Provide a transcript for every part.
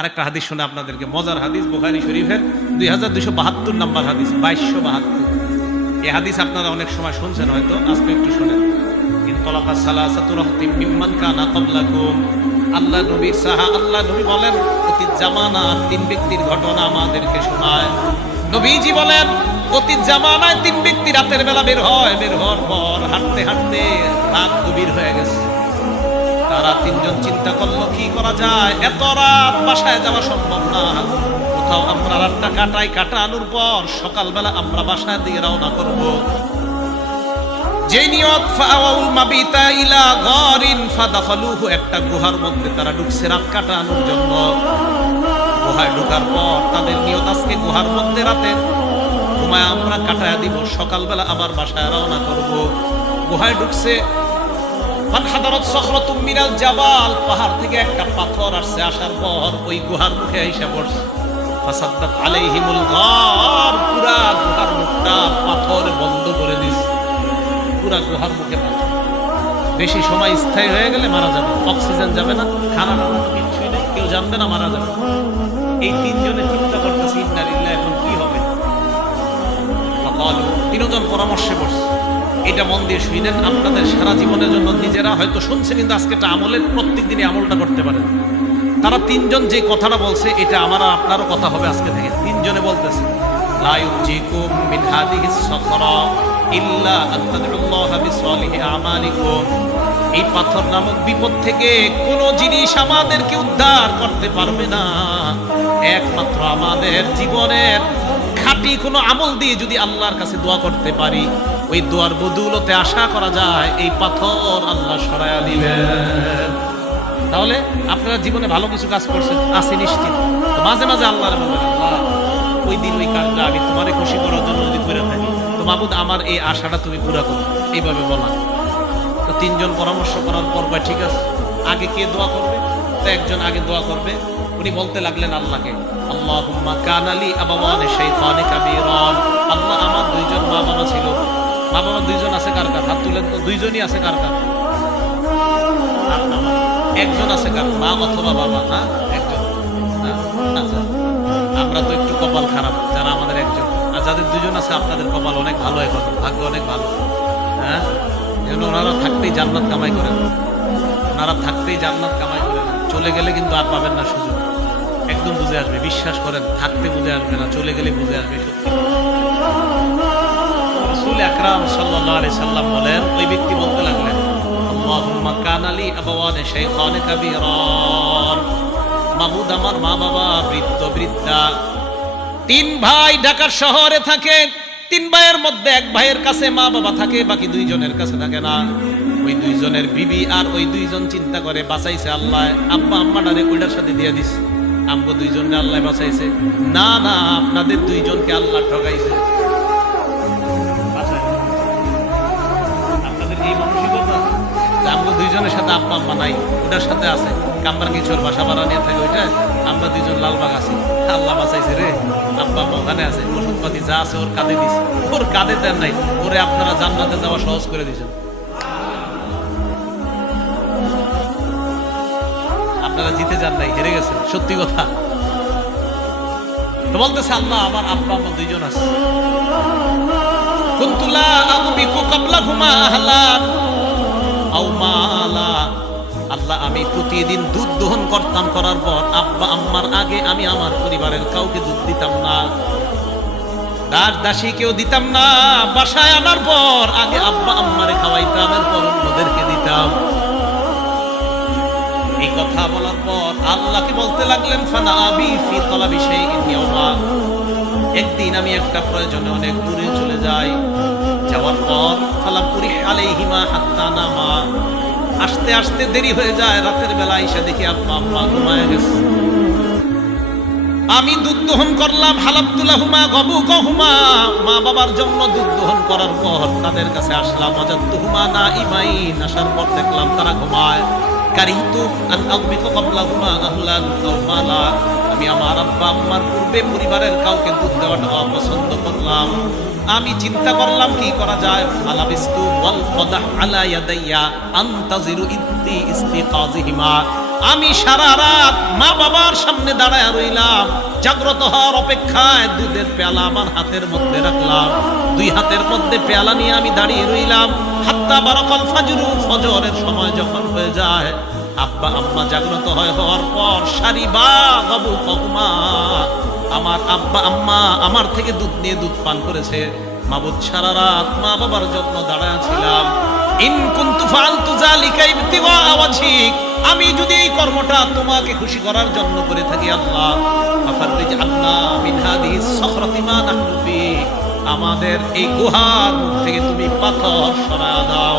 আরেকটা হাদিস শুনে আপনাদেরকে, মজার হাদিস, বুখারী শরীফের 2272 নম্বর হাদিস, 2272। এই হাদিস আপনারা অনেক সময় শুনছেন হয়তো, আজকে একটু শুনেন। ইনতালাকা সালাসাতু রাহতিম মিম্মান কানা ক্বাবলাকুম। আল্লাহ নবী বলেন, অতীত জামানার তিন ব্যক্তির ঘটনা আমাদেরকে শোনায়। নবীজি বলেন, অতীত জামানায় তিন ব্যক্তি রাতের বেলা বের হওয়ার পর হাঁটতে হাঁটতে রাত গভীর হয়ে গেছে। তারা তিনজন চিন্তা করলো কি করা যায়, এত রাত বাসায় যাওয়া সম্ভব না, কোথাও আমরা রাতটা কাটানোর পর সকালবেলা আমরা বাসায় দিয়ে রওনা করব। যে নিয়ত ফাআউল মাবিতা ইলা গারিন ফাদাখালুহু, একটা গুহার মধ্যে তারা ঢুকছে রাত কাটানোর জন্য। গুহায় ঢোকার পর তাদের নিয়ত, আজকে গুহার মধ্যে রাতে ঘুমায় আমরা কাটায়া দিব, সকালবেলা আবার বাসায় রওনা করব। গুহায় ঢুকছে, ফানহাদারাত সাখরাতুম মিনাল জাবাল, পাহাড় থেকে একটা পাথর আসছে, আসার পর ওই গুহার মুখে আইসা পড়ছে। ফাসাদ্দাত আলাইহিমুল গার, পুরা গুহার মুখটা পাথর বন্ধ করে দিছে। পুরা গুহার মুখে পাথর, বেশি সময় স্থায়ী হয়ে গেলে মারা যাবে, অক্সিজেন যাবে না, খানা টানা তো কিছুই নেই, কেউ জানবে না, মারা যাবে। এই তিনজনে চিন্তা করতেছে ইন্না লিল্লাহি, এখন কি হবে। তিনজন পরামর্শে বসছে। এটা মন দিয়ে শুনেন, আপনাদের সারা জীবনের জন্য, নিজেরা হয়তো শুনছে কিন্তু আজকে এটা আমলের, প্রত্যেক দিনই আমলটা করতে পারেন। তারা তিনজন যে কথাটা বলছে, এটা আমার আর আপনারও কথা হবে আজকে থেকে। তিনজনে বলতেছে, লা ইউজিকুম মিন হাদিহিস সাখরা ইল্লা আন তাদউল্লাহা বিসালিহি আমালিকুম। এই পাথর নামক বিপদ থেকে কোনো জিনিস আমাদেরকে উদ্ধার করতে পারবে না, একমাত্র আমাদের জীবনের খাঁটি কোনো আমল দিয়ে যদি আল্লাহর কাছে দোয়া করতে পারি, ওই দোয়ার বদৌলতে আশা করা যায় এই পাথর আল্লাহ সরায়া দিবেন। তাহলে আপনারা জীবনে ভালো কিছু কাজ করছেন, আছে নিশ্চিত। তো মাঝে মাঝে আল্লাহর বলবেন, আল্লাহ ওই দিন ওই কাজটা আমি তোমারে খুশি করার জন্য যদি করে থাকি, তো মাবুদ আমার এই আশাটা তুমি পুরা করো, এইভাবে বলা। তো তিনজন পরামর্শ করার পর ভাই ঠিক আছে, আগে কে দোয়া করবে? তো একজন আগে দোয়া করবে। উনি বলতে লাগলেন আল্লাহকে, আল্লাহুম্মা কানালি আবাওয়ানি শাইখানি কাবীরান। আল্লাহ, আমার দুইজন মা বাবা ছিল। মা বাবা দুইজন আছে কার কার? হাত তুলেন তো। দুইজনই আছে কার কার? একজন আছে কার? মা অথবা বাবা? হ্যাঁ, একজন। আচ্ছা, আমরা তো একটু কপাল খারাপ যারা আমাদের একজন, আর যাদের দুজন আছে আপনাদের কপাল অনেক ভালো, এখন ভাগ্য অনেক ভালো। হ্যাঁ, ওনারা থাকতেই জান্নাত কামাই করেন, ওনারা থাকতেই জান্নাত কামাই করেন। চলে গেলে কিন্তু আর পাবেন না সুযোগ, একদম বুঝে আসবে, বিশ্বাস করেন। থাকতে বুঝে আসবে না, চলে গেলে বুঝে আসবে। সত্যি রাসূল আকরাম সাল্লাল্লাহু আলাইহি সাল্লাম বলেন, ওই ব্যক্তি বলতে লাগলেন, আল্লাহুম্মা কানালি আবাওয়ানি শাইখানি কাবীরান। মাবুদ, আমার মা বাবা বৃদ্ধ বৃদ্ধা, তিন ভাই ঢাকার শহরে থাকে। তিন ভাইয়ের মধ্যে এক ভাইয়ের কাছে মা বাবা থাকে, বাকি দুইজনের কাছে থাকে না। ওই দুইজনের বিবি আর ওই দুইজন চিন্তা করে বাঁচাইছে আল্লাহ, আব্বা আম্মাটারে ওইটার সাথে দিয়ে দিছে, আমগো দুইজনকে আল্লাহ বাঁচাইছে। না না, আপনাদের দুইজনকে আল্লাহ ঠকাইছে। আপনাদের এই মানসিকতা যে আমগো দুইজনের সাথে আব্বা আম্মা নাই, ওটার সাথে আছে কাম্বার কিছুর বাসা ভাড়া নিয়ে থাকে, ওইটা আমরা দুইজন লালবাগ আছি, আল্লাহ বাঁচাইছে রে। আব্বা আম্মা ওখানে আছে, ওষুধপাতি যা আছে ওর কাঁধে দিছে, ওর কাঁধে দেন নাই, ওরে আপনারা জান্নাতে যাওয়া সহজ করে দিয়েছেন। আপনারা জিতে যান নাই, হেরে গেছেন, সত্যি কথা। তো বলতেছে আল্লাহ, আমার আব্বা আম্মা দুইজন আছে। কুনতু লা আগবিকু ক্বাবলাহুমা আহলান আও মালা। আল্লাহ, আমি প্রতিদিন দুধ দহন করতাম, করার পর আব্বা আম্মার আগে আমি আমার পরিবারের কাউকে দুধ দিতাম না, দাস দাসী কেউ দিতাম না। বাসায় আনার পর আগে আব্বা আম্মারে খাওয়াইতাম, এরপর অন্যদেরকে দিতাম। এই কথা বলার পর আল্লাহকে বলতে লাগলেন, ফানা আবি ফি তালাবি শাইইন ইয়াওমা। একদিন আমি একটা প্রয়োজনে অনেক দূরে চলে যাই, যাওয়ার পর ফালাম উরিহ আলাইহিমা হাত্তা নামা। আসতে আসতে দেরি হয়ে যায়, রাতের বেলা এসে দেখি আব্বা আম্মা ঘুমায় গেছে। আমি দুধ দহন করলাম, হালাবতুলাহুমা গবুকহুমা, মা বাবার জন্য দুধ দহন করার পর তাদের কাছে আসলাম, ওয়াজাদতুহুমা নাইমাইন। আসার পর দেখলাম তারা ঘুমায়। কারিহতু আন আগবিকু ক্বাবলাহুমা আহলান আও মালা। আমি আমার আব্বা আম্মার পূর্বে পরিবারের কাউকে দুধ দেওয়াটা অপছন্দ করলাম। আমি চিন্তা করলাম কি করা যায়। ফালাবিস্তু ওয়াল কদাহ আলা ইয়াদাইয়া আনতাজিরু ইস্তিকাযিহিমা। আমি সারা রাত মা বাবার সামনে দাঁড়ায় রইলাম, জাগ্রত হওয়ার অপেক্ষায় দুধের পেয়ালা আমার হাতের মধ্যে রাখলাম, দুই হাতের মধ্যে পেয়ালা নিয়ে আমি দাঁড়িয়ে রইলাম। হাত্তা বারাকাল ফাজরু, ফজরের সময় যখন হয়ে যায়, আব্বা আম্মা জাগ্রত হওয়ার পর সারিবা গাবু কহুমা, আমার আব্বা আম্মা আমার থেকে দুধ নিয়ে দুধ পান করেছে। মাবুদ, সারা রাত মা বাবার জন্য দাঁড়ায় ছিলাম। ইন কুনতু ফাআলতু যালিকা ইবতিগা ওয়াজহিক, আমি যদি এই কর্মটা তোমাকে খুশি করার জন্য করে থাকি আল্লাহ, ফাফাররিজ আন্না মিন হাদিহিস সাখরাতি মা নাহনু ফি, আমাদের এই গুহার মুখ থেকে তুমি পাথর সরায় দাও।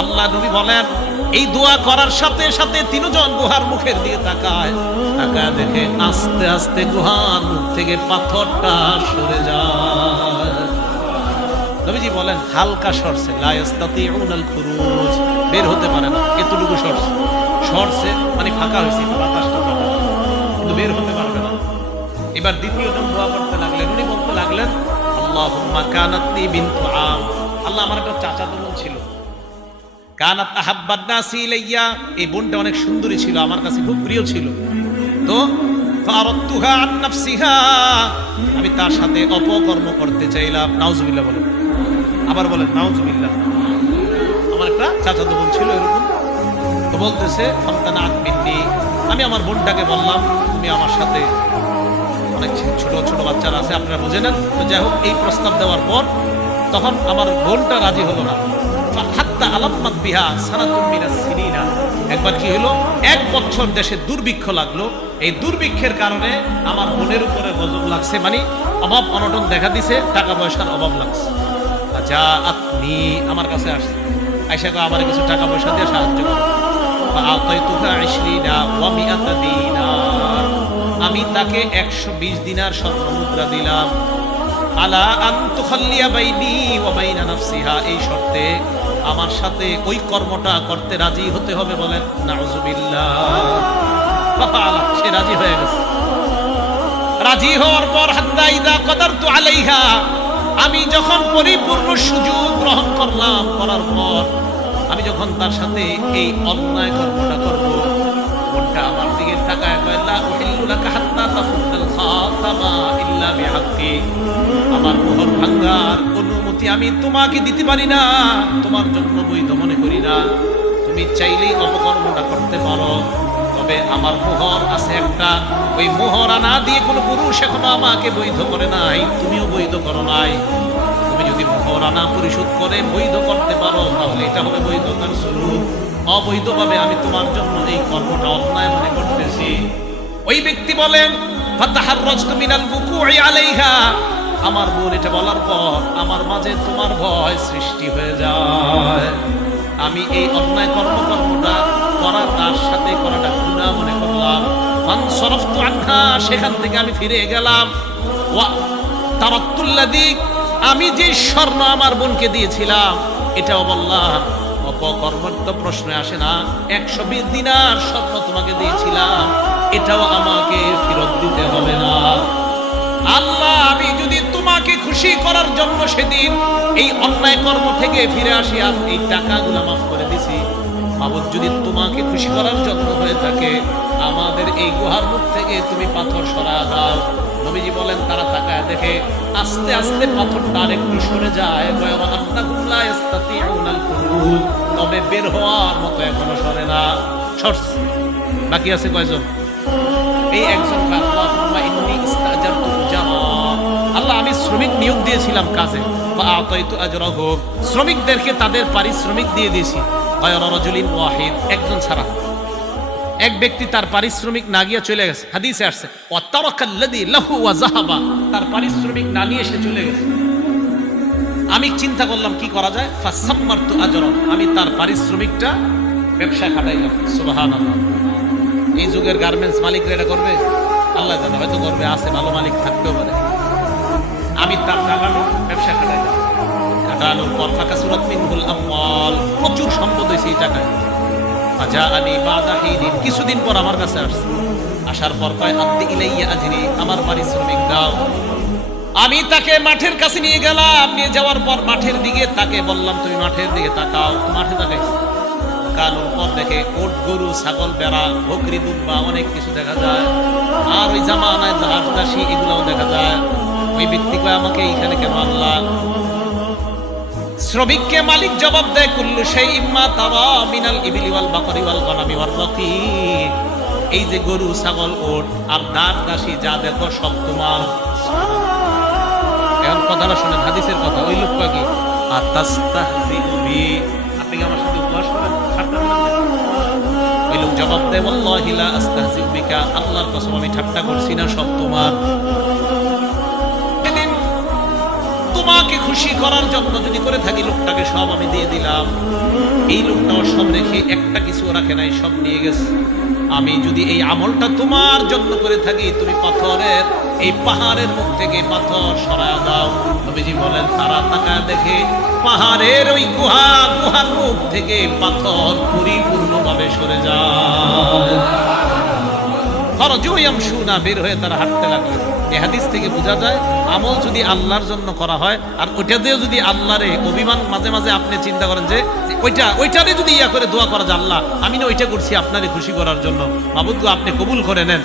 আল্লাহ নবী বলেন, এই দোয়া করার সাথে সাথে তিনজন গুহার মুখের দিকে তাকায়, তাকায় দেখে আস্তে আস্তে গুহার মুখ থেকে পাথরটা সরে যায়। নবীজি বলেন, হালকা সরছে, লা ইস্তাতিউনাল খুরুজ, বের হতে পারে না, এতটুকু সরছে মানে ফাঁকা হয়েছে, বাতাসটা ফাঁকা, কিন্তু বের হতে পারবে না। এবার দ্বিতীয় জন দোয়া করতে লাগলেন, উনি বলতে লাগলেন, আল্লাহুম্মা কানাতনি বিনতু আম, আল্লাহ আমার একটা চাচাতো বোন ছিল, কানাত আহাব্বান নাসি ইলাইয়া, এই বোনটা অনেক সুন্দরী ছিল, আমার কাছে খুব প্রিয় ছিল, তো ফারাদতুহা আন নাফসিহা, আমি তার সাথে অপকর্ম করতে চাইলাম। নাউজুবিল্লাহ বলেন, আবার বলেন নাউজুবিল্লাহ। আমার একটা চাচাতো বোন ছিল এরকম, তো বলতেছে ফামতানাত মিন্নি, আমি আমার বোনটাকে বললাম তুমি আমার সাথে, অনেক ছোট ছোট বাচ্চারা আছে আপনারা বুঝে নেন, তো যাই হোক এই প্রস্তাব দেওয়ার পর তখন আমার বোনটা রাজি হলো না। হাত্তা আলাম্মাত বিহা সানাতুম মিনাস সিনিনা, একবার কি হলো, 1 বছর দেশে দুর্ভিক্ষ লাগলো, এই দুর্ভিক্ষের কারণে আমার বোনের উপরে গজব লাগছে, মানে অভাব অনটন দেখা দিছে, টাকা পয়সার অভাব লাগছে। আচ্ছা আপনি আমার কাছে আসছে, আয়সা করে আমার কিছু টাকা পয়সা দিয়ে সাহায্য করো। ফাআতাইতুহা 20 ওয়া 100 দিনার, আমি তাকে 120 দিনার স্বর্ণ মুদ্রা দিলাম। আলা আন তুখাল্লিয়া বাইনি ওয়া বাইনা নাফসিহা, এই শর্তে আমার সাথে ওই কর্মটা করতে রাজি হতে হবে। বলেন নাউজুবিল্লাহ। ফাআলা, সে রাজি হয়ে গেছে। রাজি হওয়ার পর হাত্তা ইযা কাদারতু আলাইহা, আমি যখন পরিপূর্ণ সুযোগ গ্রহণ করলাম, করার পর আমি যখন তার সাথে এই অন্যায় কর্মটা করব, বোনটা আমার দিকে তাকায় কয়, লা উহিল্লু লাকা হাত্তা তাফুদ্দাল খাতামা ইল্লা বিহাক্কি, আমার মোহর ভাঙার অনুমতি আমি তোমাকে দিতে পারি না, তোমার জন্য বৈধ মনে করি না। তুমি চাইলেই অপকর্মটা করতে পারো, তবে আমার মোহর আছে একটা, ওই মোহর আনা দিয়ে কোনো পুরুষ এখনো আমাকে বৈধ করে নাই, তুমিও বৈধ করো নাই। তুমি যদি মোহর আনা পরিশোধ করে বৈধ করতে পারো, তাহলে এটা হবে বৈধতার স্বরূপ। অবৈধভাবে আমি তোমার জন্য এই কর্মটা অন্যায় মনে করতেছি। ওই ব্যক্তি বলেন, ফাতাহাররাজতু মিনাল বুকুই আলাইহা, আমার বোন এটা বলার পর আমার মাঝে তোমার ভয় সৃষ্টি হয়ে যায়। আমি এই অন্যায় কর্মটা করার তার সাথে করাটা গুনাহ মনে করলাম। ফানসারাফতু আনহা, সেখান থেকে আমি ফিরে গেলাম। ওয়া তারাক্তুল্লাযী, আমি যে স্বর্ণ আমার বোনকে দিয়েছিলাম এটাও বললাম, অপকর্মের তো প্রশ্ন আসে না, 120 দিনার স্বর্ণ তোমাকে দিয়েছিলাম, এটাও আমাকে ফেরত দিতে হবে না। আল্লাহ, আমি যদি তোমাকে খুশি করার জন্য সেদিন এই অন্যায় কর্ম থেকে ফিরে আসি আর এই টাকাগুলো মাফ করে দিছি, মাবুদ যদি তোমাকে খুশি করার জন্য হয়ে থাকে, আমাদের এই গুহার মুখ থেকে তুমি পাথর সরায় দাও। নবীজি বলেন, তারা তাকায় দেখে আস্তে আস্তে পাথরটা আরেকটু সরে যায়, তবে বের হওয়ার মতো এখনো সরে না। বাকি আছে কয়জন? এই একজন। আল্লাহ, আমি শ্রমিক নিয়োগ দিয়েছিলাম কাজে, শ্রমিকদেরকে তাদের পারিশ্রমিক দিয়ে দিয়েছি, একজন ছাড়া। এক ব্যক্তি তার পারিশ্রমিক না গিয়ে চলে গেছে, হাদিসে আসছে, তার পারিশ্রমিক না নিয়ে এসে চলে গেছে। আমি চিন্তা করলাম কি করা যায়, আমি তার পারিশ্রমিকটা ব্যবসায় খাটাইলাম। সুবহানাল্লাহ। এই যুগের গার্মেন্টস মালিকরা এটা করবে? আল্লাহ জানে, হয়তো করবে, আছে ভালো মালিক থাকতেও পারে। আমি তার টাকানো ব্যবসা খাটাইলাম। খাটানোর পর ফাঁকা সুরাত মিনহুল আমওয়াল, প্রচুর সম্পদ হয়েছে এই টাকায়। কিছুদিন পর আমার কাছে আসছে, আসার পর কয়, আদ্দি ইলাইয়া আজরি, আমার পারিশ্রমিক দাও। আমি তাকে মাঠের কাছে নিয়ে গেলাম, নিয়ে যাওয়ার পর মাঠের দিকে তাকে বললাম, তুমি মাঠের দিকে তাকাও। মাঠে তাকাইছে, তাকানোর পর দেখে ওট, গরু, ছাগল, বেড়া, বকরি, দুম্বা অনেক কিছু দেখা যায়। আর ওই জামানায় দাস দাসী এগুলোও দেখা যায়। ওই ব্যক্তি কয় আমাকে এইখানে কেন আনলা? শ্রমিককে মালিক জবাব দেয় কুল্লু শাইইন মা তারা মিনাল ইবিলি ওয়াল বাকরি ওয়াল গনামি ওয়াল রাকিক। এই যে গরু, ছাগল, ওট আর দাস দাসী যা দেখো সব তোমার। এখন কথাটা শুনেন, হাদিসের কথা। ওই লোক কয় কি আতাস্তাহজিউ বি, আপনি কি আমার সাথে উপহাস করেন, ঠাট্টা করেন? ওই লোক জবাব দেয় ওয়াল্লাহি লা আস্তাহজিউ বিকা, আল্লাহর কসম আমি ঠাট্টা করছি না, সব তোমার। এদিন তোমাকে খুশি করার জন্য যদি করে থাকি, লোকটাকে সব আমি দিয়ে দিলাম। এই লোকটাও সব রেখে একটা কিছু রাখে নাই, সব নিয়ে গেছে। আমি যদি এই আমলটা তোমার জন্য করে থাকি, তুমি পাথরের এই পাহাড়ের মুখ থেকে পাথর সরায় দাও। নবীজি বলেন তারা তাকায় দেখে পাহাড়ের ওই গুহার মুখ থেকে পাথর পরিপূর্ণভাবে সরে যায়। ফারজুয়ামশুনা, বের হয়ে তারা হাঁটতে লাগলো। এই হাদিস থেকে বোঝা যায় আমল যদি আল্লাহর জন্য করা হয়, আর ওইটা দিয়েও যদি আল্লাহরে অভিমান, মাঝে মাঝে আপনি চিন্তা করেন যে ওইটারে যদি ইয়া করে দোয়া করা যায়, আল্লাহ আমি না ওইটা করছি আপনারে খুশি করার জন্য, মাবুদ গো আপনি কবুল করে নেন।